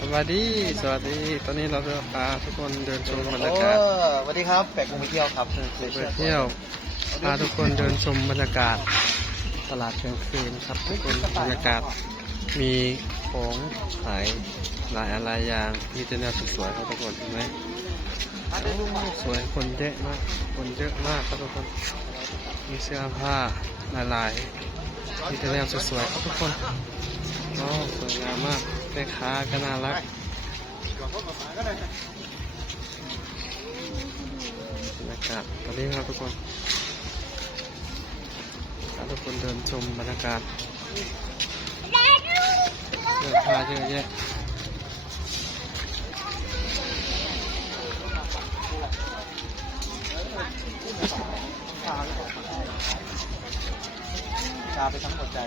สวัสดีตอนนี้เราจะพาทุกคนเดินชมบรรยากาศสวัสดีครับแปลกมุมไปเที่ยวครับไปเที่ยวพาทุกคนเดินชมบรรยากาศตลาดกลางคืนครับทุกคนบรรยากาศมีของขายหลายอะไรอย่างมีแต่แนวสวยๆครับทุกคนเห็นไหมสวยคนเยอะมากครับทุกคนมีเสื้อผ้าหลายๆมีแต่แนวสวยๆครับทุกคนสวยงามมากแม่ค้าก็น่ารักบรรยากาศตอนนี้ครับทุกคนเดินชมบรรยากาศเสื้อผ้าเยอะแยะชาไปทั้งหัวใจ